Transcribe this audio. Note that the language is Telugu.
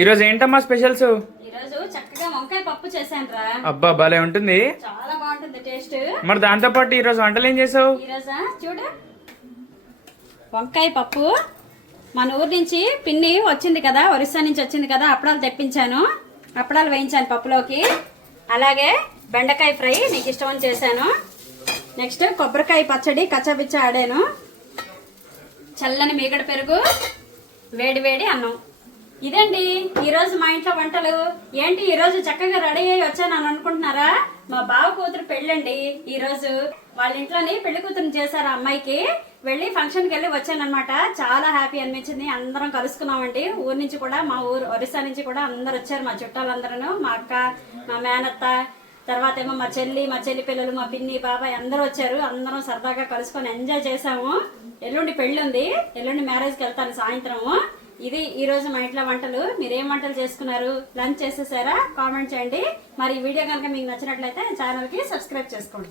ఈరోజు ఏంటమ్మా స్పెషల్స్? ఈరోజు చక్కగా వంకాయ పప్పు చేశానురా. అబ్బా భలే ఉంటుంది. చాలా బాగుంటుంది టేస్ట్. మరి దాంతో పాటు ఈరోజు వంటలు ఏం చేసావు? ఈరోజు చూడు వంకాయ పప్పు. మన ఊరు నుంచి పిన్ని వచ్చింది కదా, ఒరిస్సా నుంచి వచ్చింది కదా, అప్పడాలు తెప్పించాను. అప్పడాలు వేయించాను పప్పులోకి. అలాగే బెండకాయ ఫ్రై నీకు ఇష్టమని చేశాను. నెక్స్ట్ కొబ్బరికాయ పచ్చడి కచ్చాపిచ్చ ఆడాను. చల్లని మీగడ పెరుగు, వేడి వేడి అన్నం. ఇదండి ఈరోజు మా ఇంట్లో వంటలు. ఏంటి ఈరోజు చక్కగా రెడీ అయ్యి వచ్చాను అని అనుకుంటున్నారా? మా బావ కూతురు పెళ్ళండి ఈరోజు. వాళ్ళ ఇంట్లోని పెళ్లి కూతురుని చేశారు. అమ్మాయికి వెళ్ళి ఫంక్షన్కి వెళ్ళి వచ్చానమాట. చాలా హ్యాపీ అనిపించింది. అందరం కలుసుకున్నామండి. ఊరు నుంచి కూడా, మా ఊరు ఒరిస్సా నుంచి కూడా అందరు వచ్చారు. మా చుట్టాలందరూ, మా అక్క, మా మేనత్త, తర్వాత ఏమో మా చెల్లి పిల్లలు, మా పిన్ని, బాబాయ్ అందరూ వచ్చారు. అందరం సరదాగా కలుసుకొని ఎంజాయ్ చేసాము. ఎల్లుండి పెళ్లి ఉంది, ఎల్లుండి మ్యారేజ్కి వెళ్తాను సాయంత్రము. ఇది ఈ రోజు మా ఇంట్లో వంటలు. మీరేం వంటలు చేసుకున్నారు? లంచ్ చేసేసారా? కామెంట్ చేయండి. మరి ఈ వీడియో కనుక మీకు నచ్చినట్లయితే ఛానల్ కి సబ్స్క్రైబ్ చేసుకోండి.